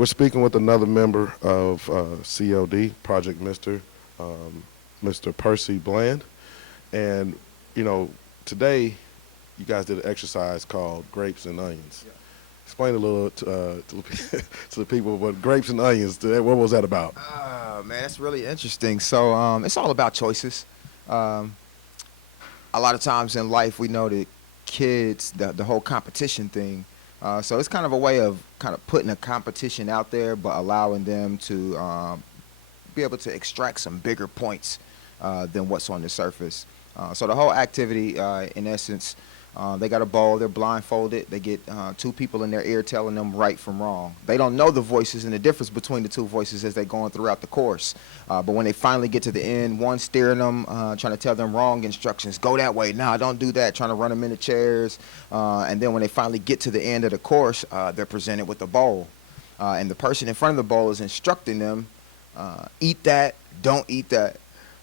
We're speaking with another member of COD, Project Mr. Percy Bland. And, you know, today you guys did an exercise called Grapes and Onions. Yeah. Explain a little to the people what grapes and onions, what was that about? Man, that's really interesting. So it's all about choices. A lot of times in life we know that kids, the whole competition thing, so it's kind of a way of kind of putting a competition out there but allowing them to be able to extract some bigger points than what's on the surface. So the whole activity, in essence, they got a bowl, they're blindfolded, they get two people in their ear telling them right from wrong. They don't know the voices and the difference between the two voices as they're going throughout the course. But when they finally get to the end, one steering them, trying to tell them wrong instructions, go that way, nah, don't do that, trying to run them into chairs. And then when they finally get to the end of the course, they're presented with a bowl. And the person in front of the bowl is instructing them, eat that, don't eat that.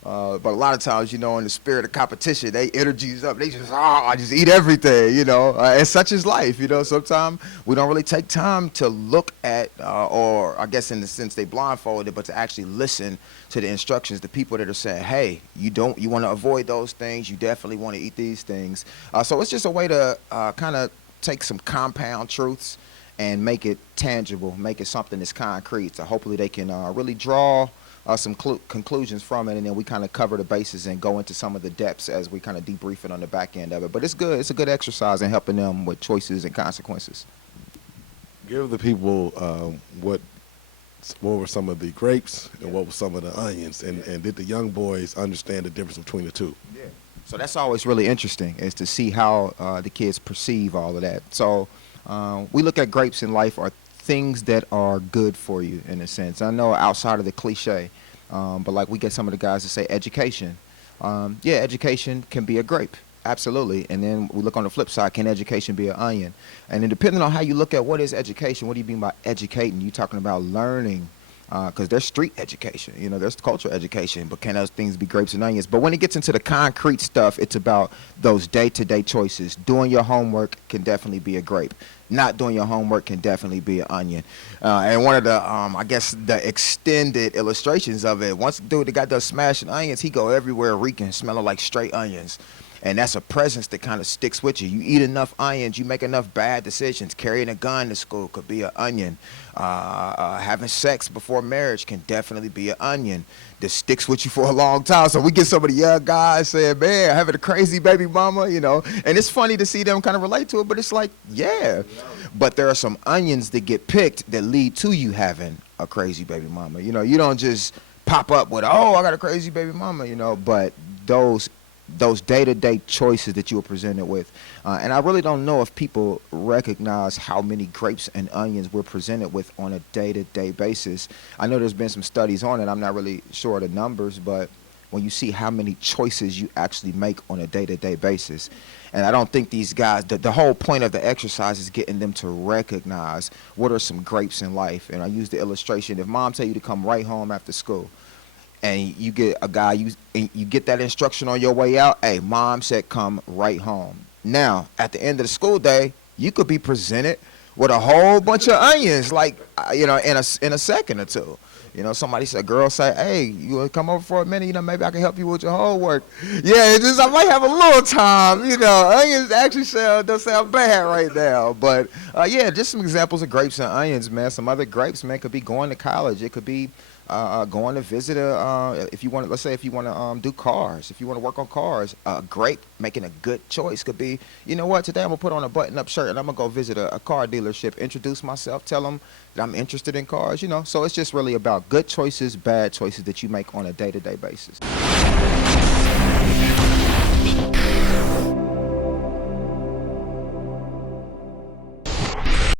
But a lot of times, you know, in the spirit of competition, they energies up. They just, I just eat everything, you know. And such is life, you know. Sometimes we don't really take time to look at, or I guess in the sense they blindfolded, but to actually listen to the instructions, the people that are saying, hey, you want to avoid those things. You definitely want to eat these things. So it's just a way to kind of take some compound truths and make it tangible, make it something that's concrete. So hopefully they can really draw some conclusions from it, and then we kind of cover the bases and go into some of the depths as we kind of debrief it on the back end of it. But it's good. It's a good exercise in helping them with choices and consequences. Give the people what were some of the grapes and what were some of the onions, and did the young boys understand the difference between the two? Yeah. So that's always really interesting, is to see how the kids perceive all of that. So we look at grapes in life are things that are good for you, in a sense. I know outside of the cliche, but like we get some of the guys that say education. Yeah, education can be a grape, absolutely. And then we look on the flip side, can education be an onion? And then depending on how you look at what is education, what do you mean by educating? You talking about learning, because there's street education, you know, there's cultural education, but can those things be grapes and onions? But when it gets into the concrete stuff, it's about those day-to-day choices. Doing your homework can definitely be a grape. Not doing your homework can definitely be an onion. And one of the, I guess, the extended illustrations of it, once the dude that got those smashing onions, he go everywhere reeking, smelling like straight onions. And that's a presence that kind of sticks with you. You eat enough onions, you make enough bad decisions. Carrying a gun to school could be an onion. Having sex before marriage can definitely be an onion that sticks with you for a long time. So we get some of the young guys saying, man, having a crazy baby mama, you know. And it's funny to see them kind of relate to it, but it's like, yeah. But there are some onions that get picked that lead to you having a crazy baby mama. You know, you don't just pop up with, oh, I got a crazy baby mama, you know, but those day-to-day choices that you were presented with. And I really don't know if people recognize how many grapes and onions we're presented with on a day-to-day basis. I know there's been some studies on it. I'm not really sure of the numbers, but when you see how many choices you actually make on a day-to-day basis. And I don't think these guys, the whole point of the exercise is getting them to recognize what are some grapes in life. And I use the illustration, if mom tell you to come right home after school, and you get a guy, you get that instruction on your way out, hey, mom said come right home. Now, at the end of the school day, you could be presented with a whole bunch of onions, like, you know, in a second or two. You know, somebody said, girl say, hey, you want to come over for a minute? You know, maybe I can help you with your homework. Yeah, it's just, I might have a little time. You know, onions actually don't sound bad right now. But, yeah, just some examples of grapes and onions, man. Some other grapes, man, could be going to college. It could be going to visit if you want, let's say if you want to do cars, if you want to work on cars, grape, making a good choice could be, you know what, today I'm gonna put on a button-up shirt and I'm gonna go visit a car dealership, introduce myself, tell them that I'm interested in cars, you know. So it's just really about good choices, bad choices that you make on a day-to-day basis.